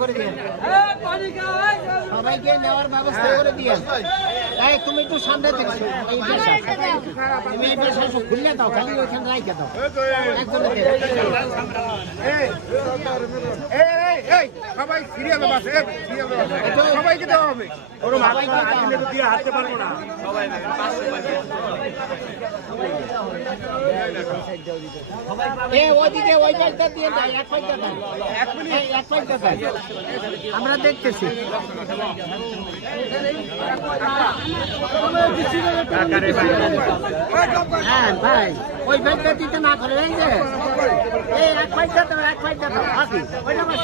করে দিয়ে সবাইকে নেওয়ার ব্যবস্থা করে দিয়ে এই তুমি একটু সামনে থেকে তুমি এই পাশে খুললে দাও খালি ওইখানে রাইখে দাও সবাই সিরিয়াল বাসে সবাইকে দেওয়া হবে দিয়ে হাঁটতে পারবো না ওইদিকে ওই পাশটা দিয়ে দেয় এক পাশটা দেয় এক পাশটা দেয় আমরা দেখতেছি হ্যাঁ ভাই ওই পাশটা দিতে না করে এই যে এই এক পাশটা দাও এক পাশটা দাও বাকি ওইটা আমার